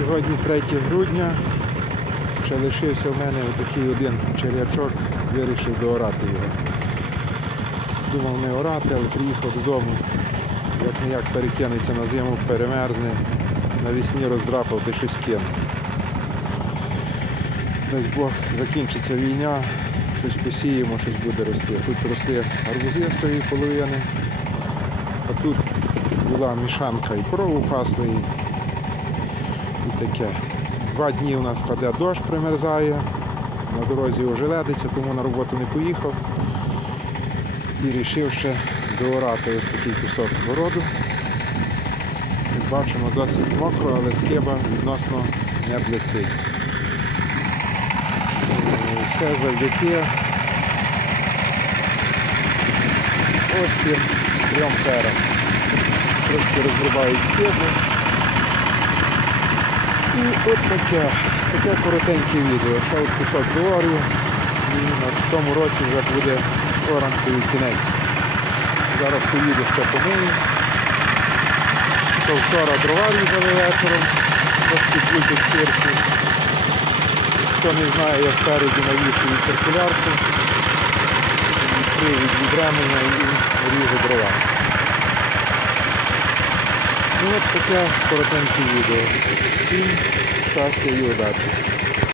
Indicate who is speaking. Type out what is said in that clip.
Speaker 1: Сьогодні 3 грудня. Ще лишився в мене такий один черячок, вирішив доорати його. Думав не орати, але приїхав додому. Як ніяк перекинеться на зиму, перемерзне, навесні роздрапав, ти щось кинув. Дасть Бог закінчиться війна, щось посіємо, щось буде рости. Тут росли арбузи з тої половини, а тут була мішанка і корову пасли, таке. Два дні у нас паде дощ, примерзає, на дорозі ожеледиться, тому на роботу не поїхав. І вирішив ще доорати ось такий кусок городу. Як бачимо, досить мокро, але скиба відносно не блистить. Все завдяки ось тим трьом перам. Трошки розгрібають скибу. І от таке, таке коротеньке відео. Ще от кусок теорії і на тому році вже буде оранковий кінець. Зараз поїду ще помию. То вчора дрова різали вечором, трошки культик перців. Хто не знає, я спереді навішую циркулярку, привід від ременя і ріжу дрова. Ну от таке коротеньке відео. Всім щастя і удачі.